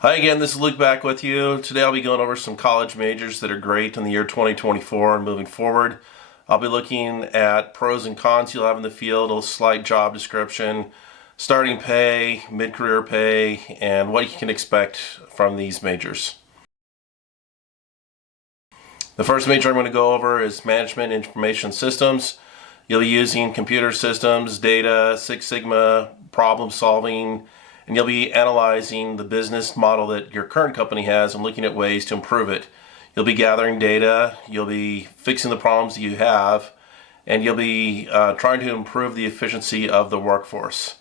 Hi again, this is Luke back with you. Today I'll be going over some college majors that are great in the year 2024 and moving forward. I'll be looking at pros and cons you'll have in the field, a slight job description, starting pay, mid-career pay, and what you can expect from these majors. The first major I'm going to go over is Management Information Systems. You'll be using computer systems, data, Six Sigma, problem solving, and you'll be analyzing the business model that your current company has and looking at ways to improve it. You'll be gathering data, you'll be fixing the problems that you have, and you'll be trying to improve the efficiency of the workforce.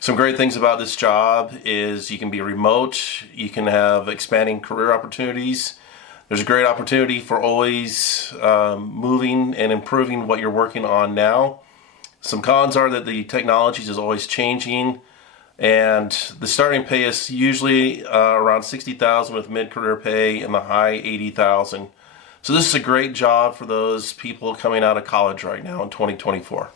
Some great things about this job is you can be remote, you can have expanding career opportunities. There's a great opportunity for always moving and improving what you're working on now. Some cons are that the technology is always changing, and the starting pay is usually around $60,000 with mid-career pay in the high $80,000. So this is a great job for those people coming out of college right now in 2024.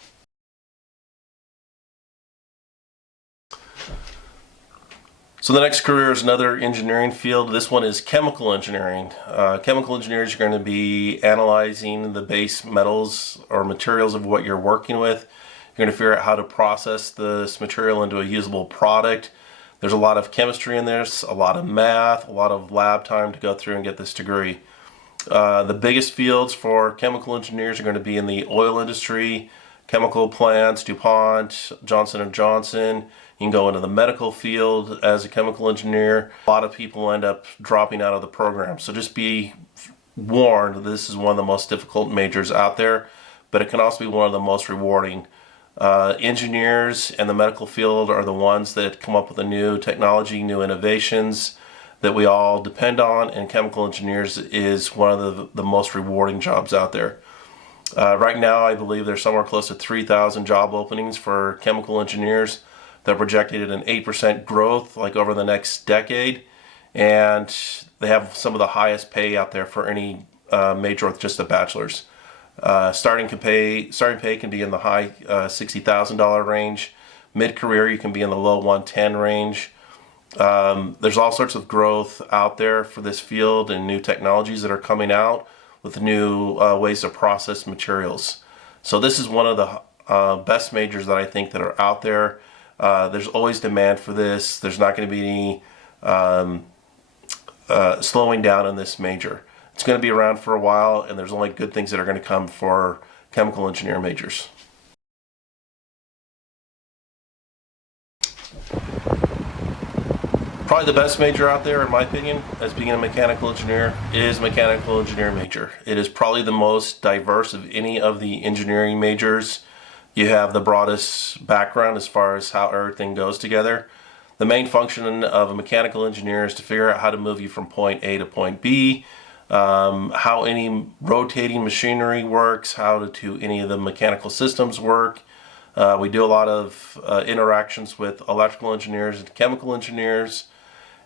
So the next career is another engineering field. This one is chemical engineering. Chemical engineers are going to be analyzing the base metals or materials of what you're working with. You're going to figure out how to process this material into a usable product. There's a lot of chemistry in this, a lot of math, a lot of lab time to go through and get this degree. The biggest fields for chemical engineers are going to be in the oil industry, chemical plants, DuPont, Johnson & Johnson. You can go into the medical field as a chemical engineer. A lot of people end up dropping out of the program. So just be warned, this is one of the most difficult majors out there, but it can also be one of the most rewarding. Engineers and the medical field are the ones that come up with the new technology, new innovations that we all depend on, and chemical engineers is one of the most rewarding jobs out there. Right now, I believe there's somewhere close to 3,000 job openings for chemical engineers. They're projected at an 8% growth like over the next decade, and they have some of the highest pay out there for any major with just a bachelor's. Starting pay can be in the high $60,000 range. Mid-career, you can be in the low 110 range. There's all sorts of growth out there for this field and new technologies that are coming out with new ways to process materials. So this is one of the best majors that I think that are out there. There's always demand for this. There's not going to be any slowing down in this major. It's going to be around for a while, and there's only good things that are going to come for chemical engineer majors. Probably the best major out there, in my opinion, as being a mechanical engineer, is mechanical engineer major. It is probably the most diverse of any of the engineering majors. You have the broadest background as far as how everything goes together. The main function of a mechanical engineer is to figure out how to move you from point A to point B, how any rotating machinery works, how any of the mechanical systems work. We do a lot of interactions with electrical engineers and chemical engineers,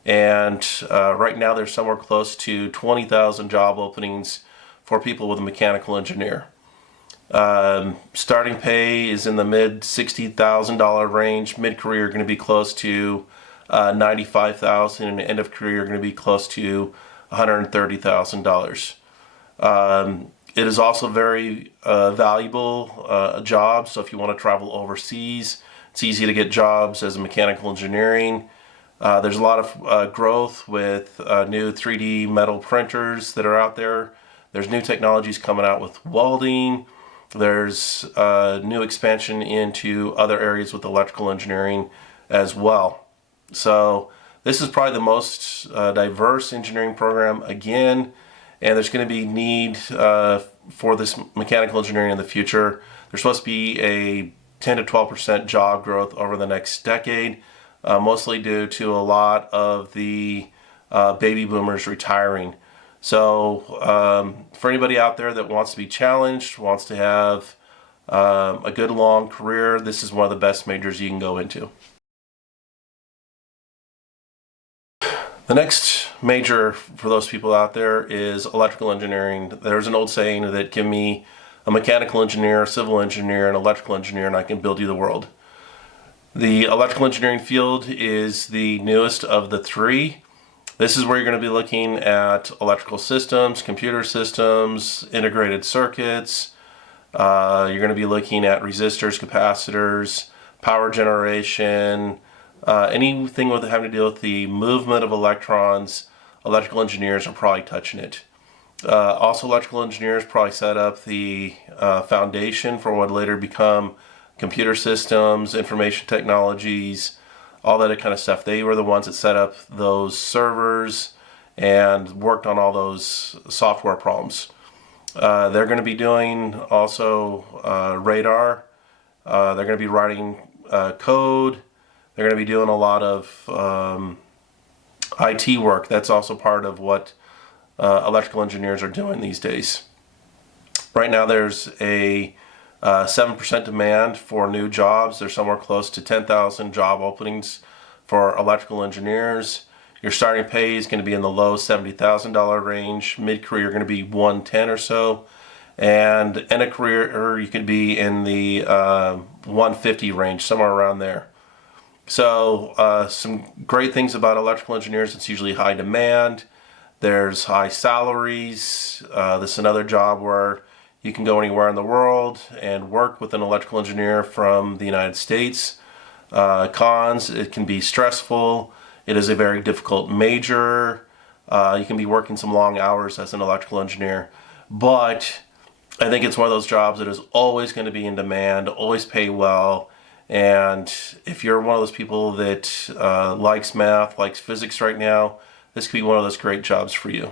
and right now there's somewhere close to 20,000 job openings for people with a mechanical engineer. Starting pay is in the mid $60,000 range. Mid-career you're going to be close to $95,000, and end of career you're going to be close to $130,000. It is also very valuable job. So if you want to travel overseas, it's easy to get jobs as a mechanical engineering. There's a lot of growth with new 3D metal printers that are out there. There's new technologies coming out with welding. There's new expansion into other areas with electrical engineering as well. So this is probably the most diverse engineering program again, and there's going to be need for this mechanical engineering in the future. There's supposed to be a 10 to 12% job growth over the next decade, mostly due to a lot of the baby boomers retiring. So for anybody out there that wants to be challenged, wants to have a good long career, this is one of the best majors you can go into. The next major for those people out there is electrical engineering. There's an old saying that give me a mechanical engineer, a civil engineer, an electrical engineer, and I can build you the world. The electrical engineering field is the newest of the three. This is where you're going to be looking at electrical systems, computer systems, integrated circuits. You're going to be looking at resistors, capacitors, power generation, anything with having to deal with the movement of electrons. Electrical engineers are probably touching it. Also, electrical engineers probably set up the foundation for what would later become computer systems, information technologies, all that kind of stuff. They were the ones that set up those servers and worked on all those software problems. They're going to be doing also radar. They're going to be writing code. They're going to be doing a lot of IT work. That's also part of what electrical engineers are doing these days. Right now there's a 7% demand for new jobs. There's somewhere close to 10,000 job openings for electrical engineers. Your starting pay is going to be in the low $70,000 range. Mid-career, you're going to be 110 or so. And in a career, you could be in the 150 range, somewhere around there. So some great things about electrical engineers: it's usually high demand. There's high salaries. This is another job where you can go anywhere in the world and work with an electrical engineer from the United States. Cons: it can be stressful. It is a very difficult major. You can be working some long hours as an electrical engineer. But I think it's one of those jobs that is always going to be in demand, always pay well. And if you're one of those people that likes math, likes physics right now, this could be one of those great jobs for you.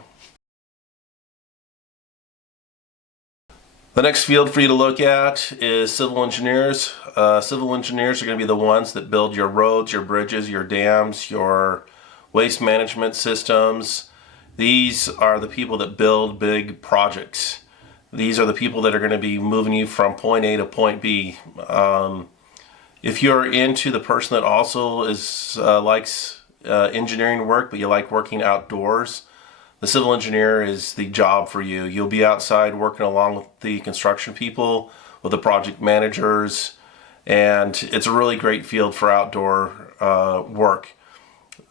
The next field for you to look at is civil engineers. Civil engineers are going to be the ones that build your roads, your bridges, your dams, your waste management systems. These are the people that build big projects. These are the people that are going to be moving you from point A to point B. If you're into the person that also likes engineering work, but you like working outdoors, the civil engineer is the job for you. You'll be outside working along with the construction people, with the project managers, and it's a really great field for outdoor work.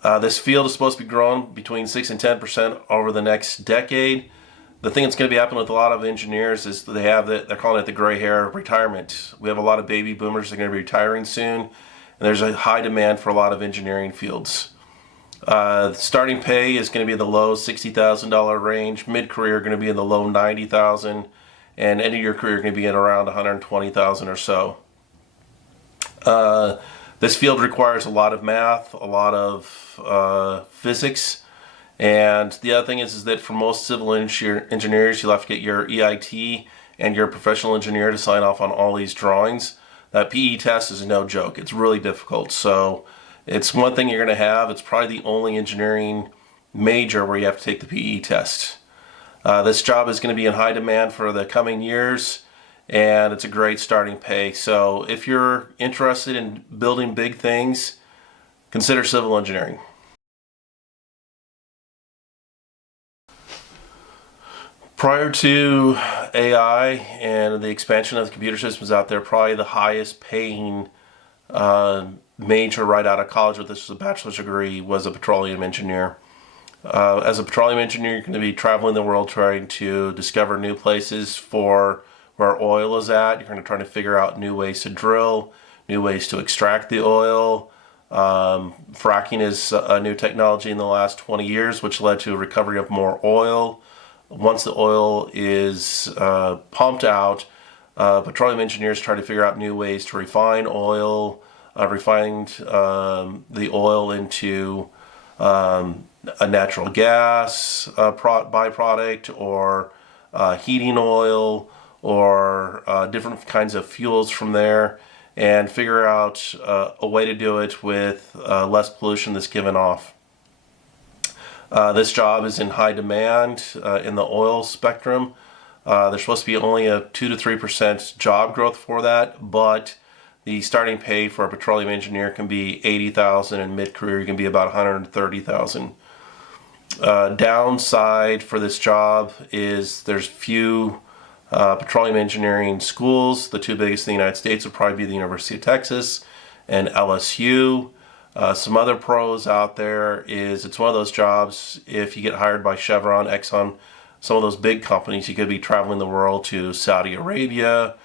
This field is supposed to be growing between 6 and 10% over the next decade. The thing that's going to be happening with a lot of engineers is they're calling it the gray hair retirement. We have a lot of baby boomers that are going to be retiring soon, and there's a high demand for a lot of engineering fields. Starting pay is going to be in the low $60,000 range. Mid-career going to be in the low $90,000, and end of your career going to be at around $120,000 or so. This field requires a lot of math, a lot of physics. And the other thing is that for most civil engineers, you'll have to get your EIT and your professional engineer to sign off on all these drawings. That PE test is no joke. It's really difficult. So it's one thing you're going to have. It's probably the only engineering major where you have to take the PE test. This job is going to be in high demand for the coming years, and it's a great starting pay. So if you're interested in building big things, consider civil engineering. Prior to AI and the expansion of the computer systems out there, probably the highest paying major right out of college with this was a bachelor's degree was a petroleum engineer. As a petroleum engineer, you're going to be traveling the world trying to discover new places for where oil is at. You're going to try to figure out new ways to drill, new ways to extract the oil. Fracking is a new technology in the last 20 years, which led to a recovery of more oil. Once the oil is pumped out, petroleum engineers try to figure out new ways to refine oil, refine the oil into a natural gas byproduct, or heating oil, or different kinds of fuels from there, and figure out a way to do it with less pollution that's given off. This job is in high demand in the oil spectrum. There's supposed to be only a 2 to 3% job growth for that, but the starting pay for a petroleum engineer can be $80,000, and mid-career can be about $130,000. Downside for this job is there's few petroleum engineering schools. The two biggest in the United States would probably be the University of Texas and LSU. Some other pros out there is it's one of those jobs, if you get hired by Chevron, Exxon, some of those big companies, you could be traveling the world to Saudi Arabia.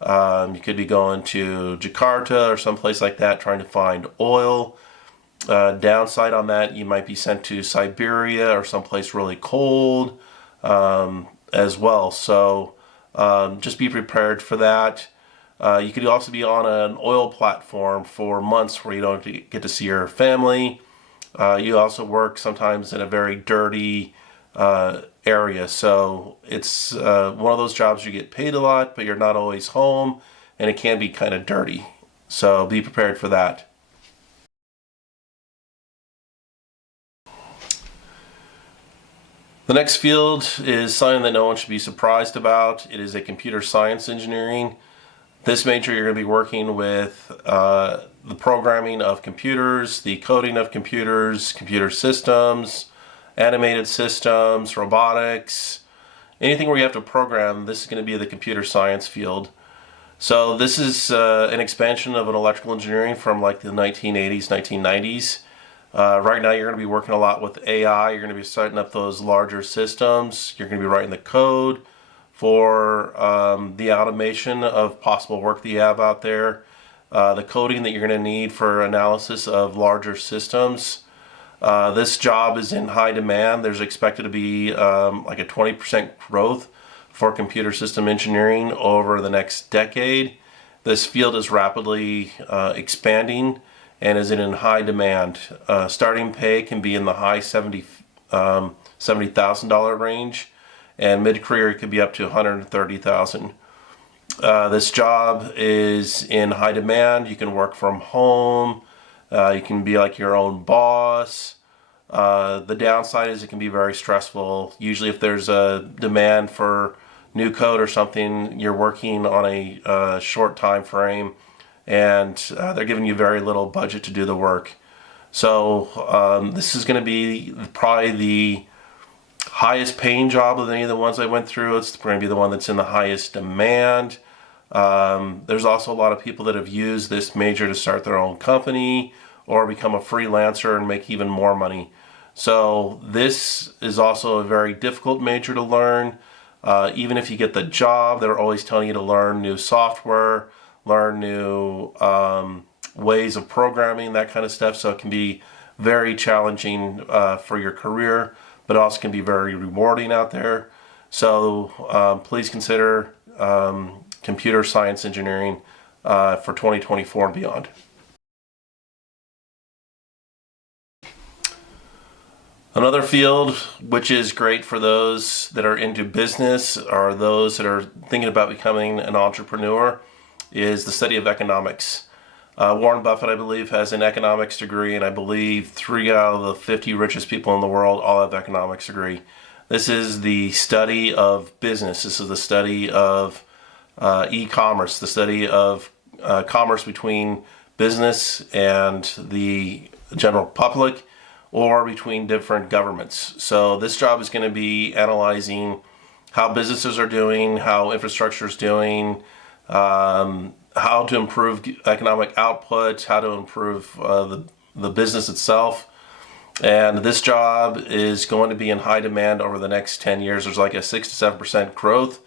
You could be going to Jakarta or someplace like that trying to find oil. Downside on that, you might be sent to Siberia or someplace really cold as well. So just be prepared for that. You could also be on an oil platform for months where you don't get to see your family. You also work sometimes in a very dirty area. So it's one of those jobs you get paid a lot, but you're not always home, and it can be kind of dirty. So be prepared for that. The next field is something that no one should be surprised about. It is a computer science engineering. This major, you're going to be working with the programming of computers, the coding of computers, computer systems, animated systems, robotics, anything where you have to program. This is going to be the computer science field. So this is an expansion of an electrical engineering from like the 1980s, 1990s. Right now you're going to be working a lot with AI. You're going to be setting up those larger systems. You're going to be writing the code for the automation of possible work that you have out there. The coding that you're going to need for analysis of larger systems. This job is in high demand. There's expected to be like a 20% growth for computer system engineering over the next decade. This field is rapidly expanding and is in high demand. Starting pay can be in the high $70,000 range, and mid-career it could be up to $130,000. This job is in high demand. You can work from home. You can be like your own boss. The downside is it can be very stressful. Usually if there's a demand for new code or something, you're working on a short time frame, and they're giving you very little budget to do the work. So this is going to be probably the highest paying job of any of the ones I went through. It's going to be the one that's in the highest demand. There's also a lot of people that have used this major to start their own company or become a freelancer and make even more money. So this is also a very difficult major to learn. Even if you get the job, they're always telling you to learn new software, learn new ways of programming, that kind of stuff. So it can be very challenging for your career, but also can be very rewarding out there. So please consider computer science engineering for 2024 and beyond. Another field which is great for those that are into business or those that are thinking about becoming an entrepreneur is the study of economics. Warren Buffett, I believe, has an economics degree, and I believe 3 out of the 50 richest people in the world all have economics degree. This is the study of business. This is the study of e-commerce, the study of commerce between business and the general public, or between different governments. So this job is going to be analyzing how businesses are doing, how infrastructure is doing, how to improve economic output, how to improve the business itself. And this job is going to be in high demand over the next 10 years. There's like a 6 to 7% growth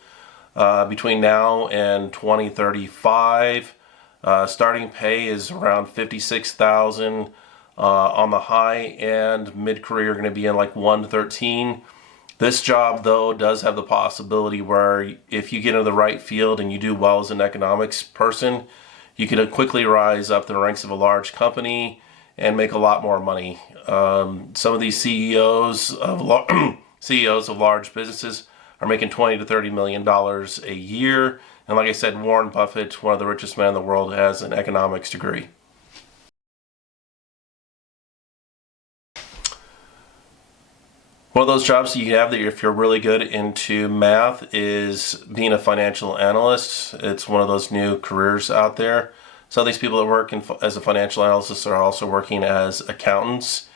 between now and 2035. Starting pay is around $56,000 on the high end. Mid-career going to be in like 1 to 13. This job, though, does have the possibility where if you get into the right field and you do well as an economics person, you can quickly rise up the ranks of a large company and make a lot more money. Some of these CEOs of large businesses are making $20 to $30 million a year. And like I said, Warren Buffett, one of the richest men in the world, has an economics degree. One of those jobs that you have that if you're really good into math is being a financial analyst. It's one of those new careers out there. So these people that work as a financial analyst are also working as accountants.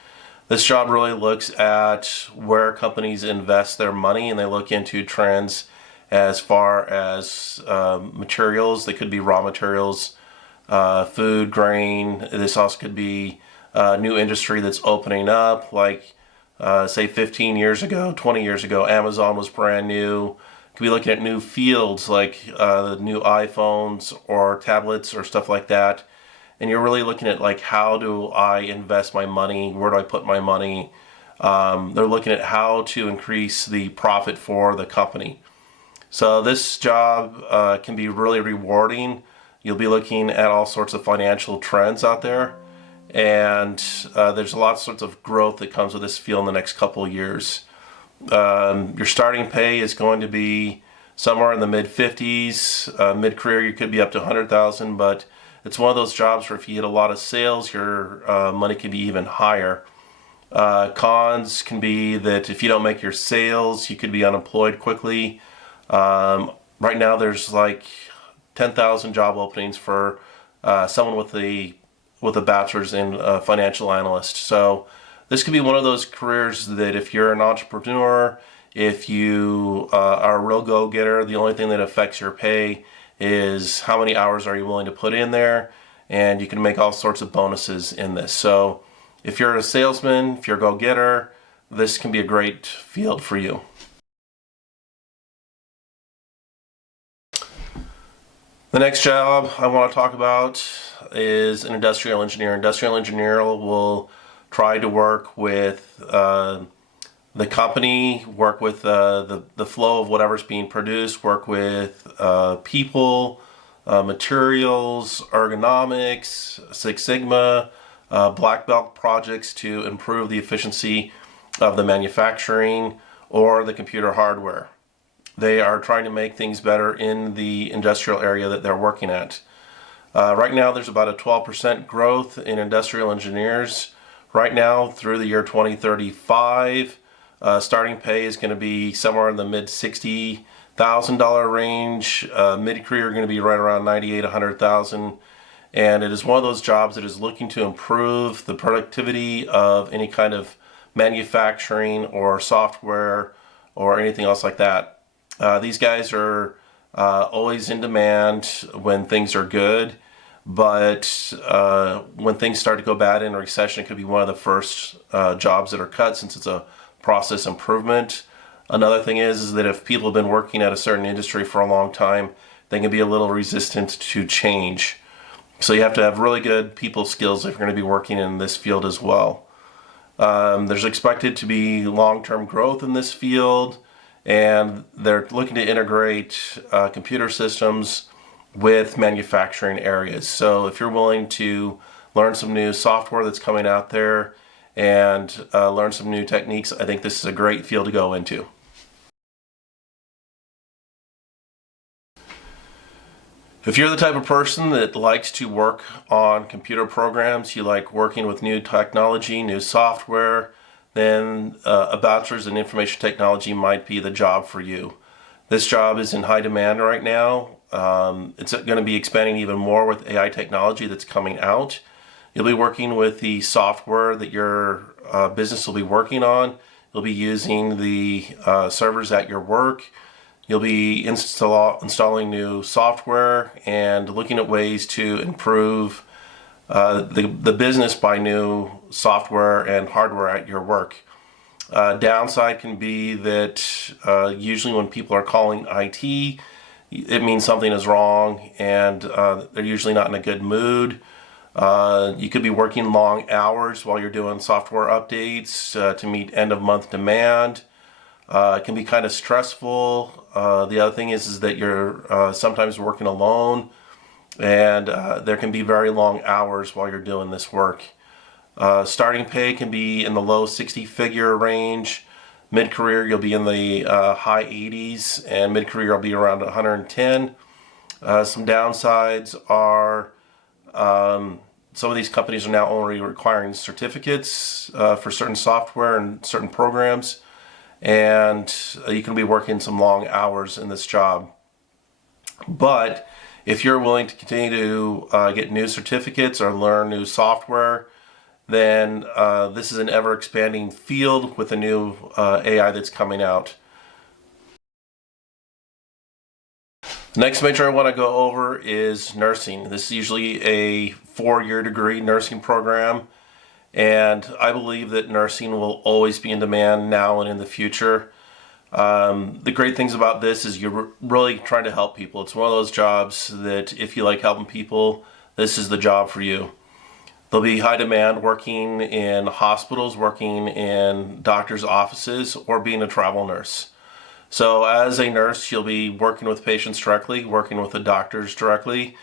This job really looks at where companies invest their money, and they look into trends as far as materials. They could be raw materials, food, grain. This also could be new industry that's opening up, like say 15 years ago, 20 years ago, Amazon was brand new. Could be looking at new fields like the new iPhones or tablets or stuff like that. And you're really looking at like, how do I invest my money? Where do I put my money? They're looking at how to increase the profit for the company. So this job can be really rewarding. You'll be looking at all sorts of financial trends out there, and there's lots sorts of growth that comes with this field in the next couple of years. Your starting pay is going to be somewhere in the mid 50s. Mid-career, you could be up to 100,000, but it's one of those jobs where if you get a lot of sales, your money can be even higher. Cons can be that if you don't make your sales, you could be unemployed quickly. Right now, there's like 10,000 job openings for someone with a bachelor's in financial analyst. So this could be one of those careers that if you're an entrepreneur, if you are a real go-getter, the only thing that affects your pay is how many hours are you willing to put in there, and you can make all sorts of bonuses in this. So if you're a salesman, if you're a go-getter, this can be a great field for you. The next job I want to talk about is an industrial engineer. Industrial engineer will try to work with the company, work with the flow of whatever's being produced, work with people, materials, ergonomics, Six Sigma, black belt projects to improve the efficiency of the manufacturing or the computer hardware. They are trying to make things better in the industrial area that they're working at. Right now there's about a 12% growth in industrial engineers. Right now through the year 2035, starting pay is going to be somewhere in the mid $60,000 range. Mid-career going to be right around 98, 100,000. And it is one of those jobs that is looking to improve the productivity of any kind of manufacturing or software or anything else like that. These guys are always in demand when things are good, but when things start to go bad in a recession, it could be one of the first jobs that are cut, since it's a process improvement. Another thing is that if people have been working at a certain industry for a long time, they can be a little resistant to change. So you have to have really good people skills if you're going to be working in this field as well. There's expected to be long-term growth in this field, and they're looking to integrate computer systems with manufacturing areas. So if you're willing to learn some new software that's coming out there and learn some new techniques, I think this is a great field to go into. If you're the type of person that likes to work on computer programs, you like working with new technology, new software, then a bachelor's in information technology might be the job for you. This job is in high demand right now. It's going to be expanding even more with AI technology that's coming out. You'll be working with the software that your business will be working on. You'll be using the servers at your work. You'll be installing new software and looking at ways to improve the business by new software and hardware at your work. Downside can be that usually when people are calling IT, it means something is wrong, and they're usually not in a good mood. You could be working long hours while you're doing software updates to meet end-of-month demand. It can be kind of stressful. The other thing is that you're sometimes working alone, and there can be very long hours while you're doing this work. Starting pay can be in the low 60-figure range. Mid-career, you'll be in the high 80s, and mid-career will be around 110. Some downsides are some of these companies are now only requiring certificates for certain software and certain programs, and you can be working some long hours in this job. But if you're willing to continue to get new certificates or learn new software, then this is an ever-expanding field with a new AI that's coming out. The next major I want to go over is nursing. This is usually a 4-year degree nursing program, And I believe that nursing will always be in demand now and in the future. The great things about this is you're really trying to help people. It's one of those jobs that if you like helping people, this is the job for you. There'll be high demand working in hospitals, working in doctors' offices, or being a travel nurse. So as a nurse, you'll be working with patients directly, working with the doctors directly.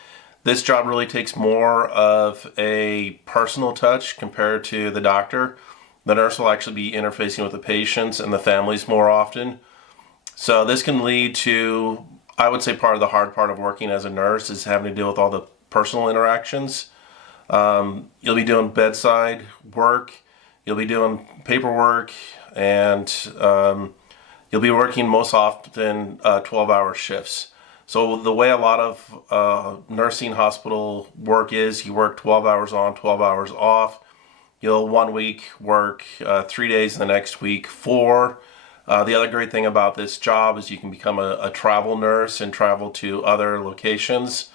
This job really takes more of a personal touch compared to the doctor. The nurse will actually be interfacing with the patients and the families more often. So this can lead to, I would say, part of the hard part of working as a nurse is having to deal with all the personal interactions. You'll be doing bedside work, you'll be doing paperwork, and you'll be working most often 12-hour shifts. So the way a lot of nursing hospital work is, you work 12 hours on, 12 hours off. You'll 1 week work 3 days, and the next week 4. The other great thing about this job is you can become a travel nurse and travel to other locations.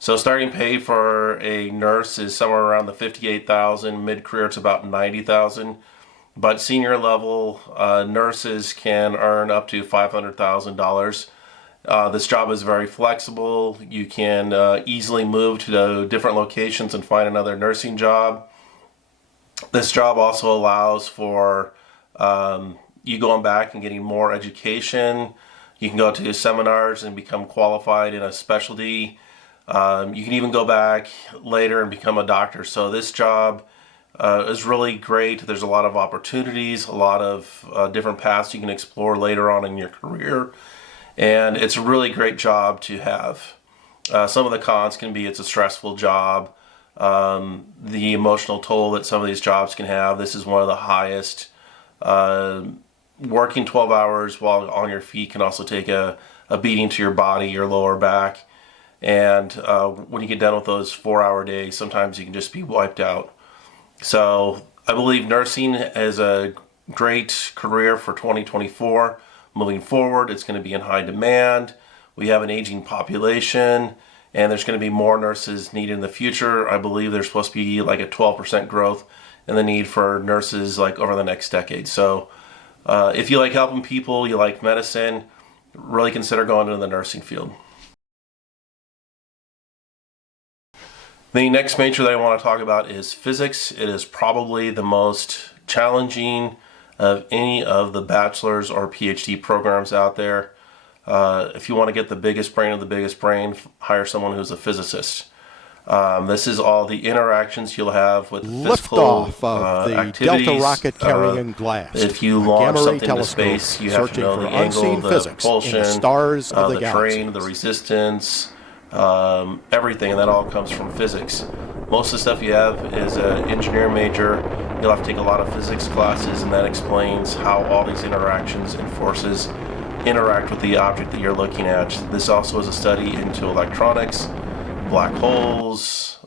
So starting pay for a nurse is somewhere around the $58,000. Mid-career, it's about $90,000. But senior level nurses can earn up to $500,000. This job is very flexible. You can easily move to different locations and find another nursing job. This job also allows for you going back and getting more education. You can go to seminars and become qualified in a specialty. You can even go back later and become a doctor. So this job is really great. There's a lot of opportunities, a lot of different paths you can explore later on in your career. And it's a really great job to have. Some of the cons can be it's a stressful job. The emotional toll that some of these jobs can have. This is one of the highest. Working 12 hours while on your feet can also take a beating to your body, your lower back. And when you get done with those 4-hour days, sometimes you can just be wiped out. So I believe nursing is a great career for 2024. Moving forward, it's going to be in high demand. We have an aging population, and there's going to be more nurses needed in the future. I believe there's supposed to be like a 12% growth in the need for nurses like over the next decade. So if you like helping people, you like medicine, really consider going into the nursing field. The next major that I want to talk about is physics. It is probably the most challenging of any of the bachelor's or PhD programs out there. If you want to get the biggest brain of the biggest brain, hire someone who's a physicist. This is all the interactions you'll have with physical Liftoff of the activities. Delta rocket carrying GLAST. If you launch something into space, you have to know the angle, the propulsion, the terrain, the resistance, everything, and that all comes from physics. Most of the stuff you have is an engineering major. You'll have to take a lot of physics classes, and that explains how all these interactions and forces interact with the object that you're looking at. This also is a study into electronics, black holes,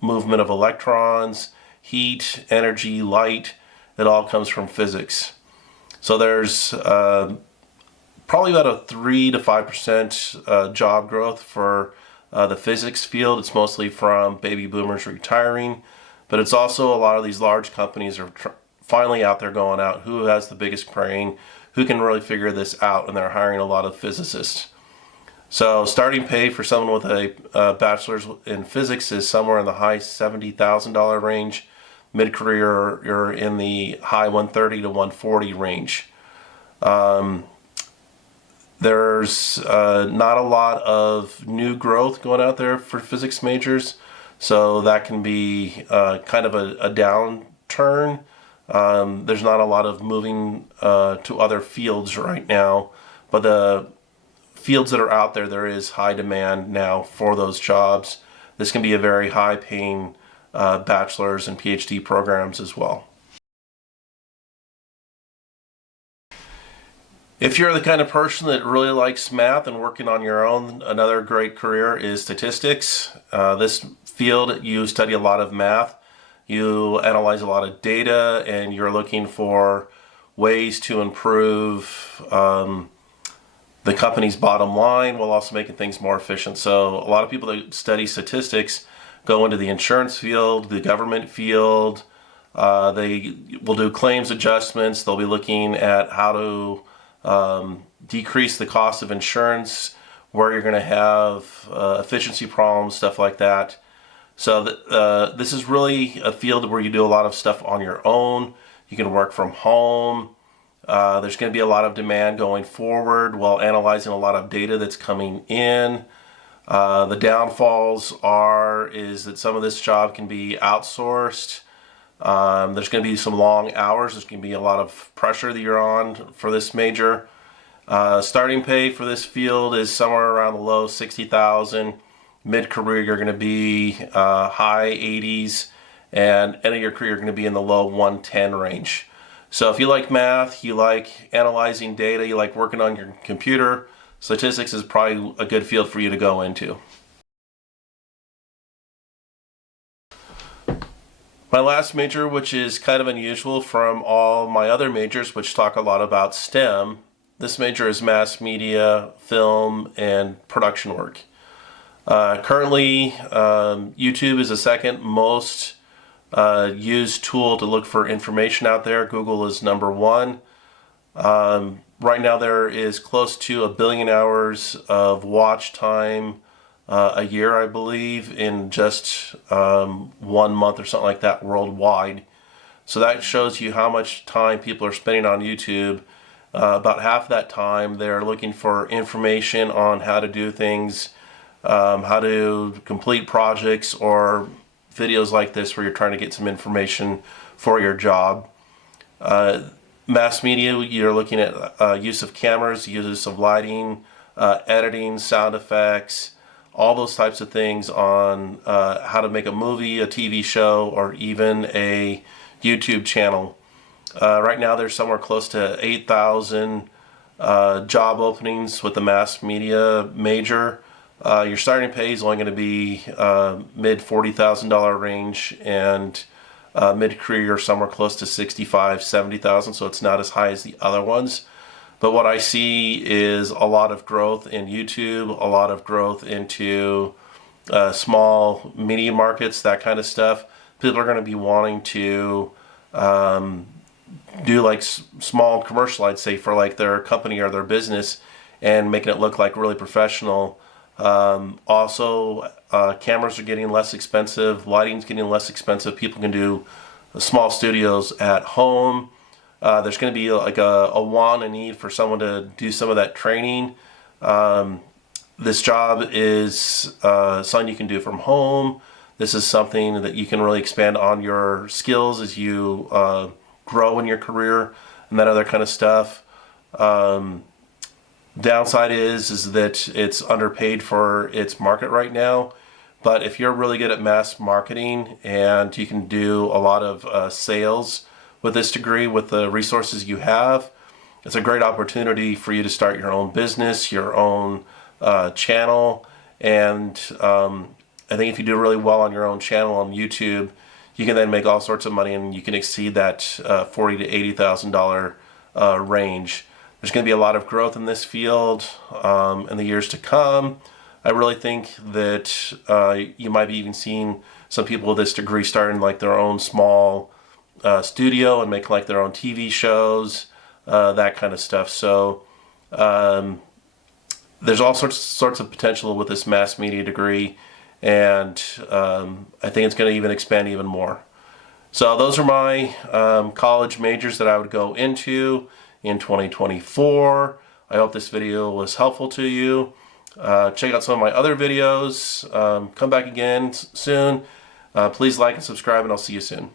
movement of electrons, heat, energy, light. It all comes from physics. So there's probably about a 3 to 5% job growth for the physics field. It's mostly from baby boomers retiring, but it's also a lot of these large companies are finally out there going out, who has the biggest brain, who can really figure this out, and they're hiring a lot of physicists. So starting pay for someone with a bachelor's in physics is somewhere in the high $70,000 range. Mid-career, you're in the high 130 to 140 range. There's not a lot of new growth going out there for physics majors, so that can be kind of a downturn. There's not a lot of moving to other fields right now, but the fields that are out there, there is high demand now for those jobs. This can be a very high-paying bachelor's and PhD programs as well. If you're the kind of person that really likes math and working on your own, another great career is statistics. This field, you study a lot of math, you analyze a lot of data, and you're looking for ways to improve the company's bottom line while also making things more efficient. So a lot of people that study statistics go into the insurance field, the government field, They will do claims adjustments. They'll be looking at how to decrease the cost of insurance, where you're going to have efficiency problems, stuff like that. So this is really a field where you do a lot of stuff on your own. You can work from home. There's going to be a lot of demand going forward while analyzing a lot of data that's coming in. The downfalls is that some of this job can be outsourced. There's going to be some long hours. There's going to be a lot of pressure that you're on for this major. Starting pay for this field is somewhere around the low 60,000. Mid-career, you're going to be high 80s, and end of your career, you're going to be in the low 110 range. So if you like math, you like analyzing data, you like working on your computer, statistics is probably a good field for you to go into. My last major, which is kind of unusual from all my other majors, which talk a lot about STEM, this major is mass media, film, and production work. Currently, YouTube is the second most used tool to look for information out there. Google is number one. Right now there is close to 1 billion hours of watch time a year, I believe, in just 1 month or something like that worldwide. So that shows you how much time people are spending on YouTube. About half of that time they're looking for information on how to do things, how to complete projects, or videos like this where you're trying to get some information for your job. Mass media, you're looking at use of cameras, use of lighting, editing, sound effects, all those types of things on how to make a movie, a TV show, or even a YouTube channel. Right now there's somewhere close to 8,000 job openings with the mass media major. Your starting pay is only going to be mid $40,000 range, and mid-career somewhere close to 65, 70,000, so it's not as high as the other ones. But what I see is a lot of growth in YouTube, a lot of growth into small media markets, that kind of stuff. People are going to be wanting to do like small commercial, I'd say, for like their company or their business, and making it look like really professional. Also, cameras are getting less expensive, lighting's getting less expensive. People can do small studios at home. There's going to be like a want and need for someone to do some of that training. This job is something you can do from home. This is something that you can really expand on your skills as you grow in your career and that other kind of stuff. Downside is that it's underpaid for its market right now. But if you're really good at mass marketing and you can do a lot of sales with this degree, with the resources you have, it's a great opportunity for you to start your own business, your own channel. And I think if you do really well on your own channel on YouTube, you can then make all sorts of money, and you can exceed that $40,000 to $80,000 range. There's going to be a lot of growth in this field in the years to come. I really think that you might be even seeing some people with this degree starting like their own small studio and make like their own TV shows, that kind of stuff. So there's all sorts of potential with this mass media degree, and I think it's going to even expand even more. So those are my college majors that I would go into in 2024. I hope this video was helpful to you. Check out some of my other videos. Come back again soon. Please like and subscribe, and I'll see you soon.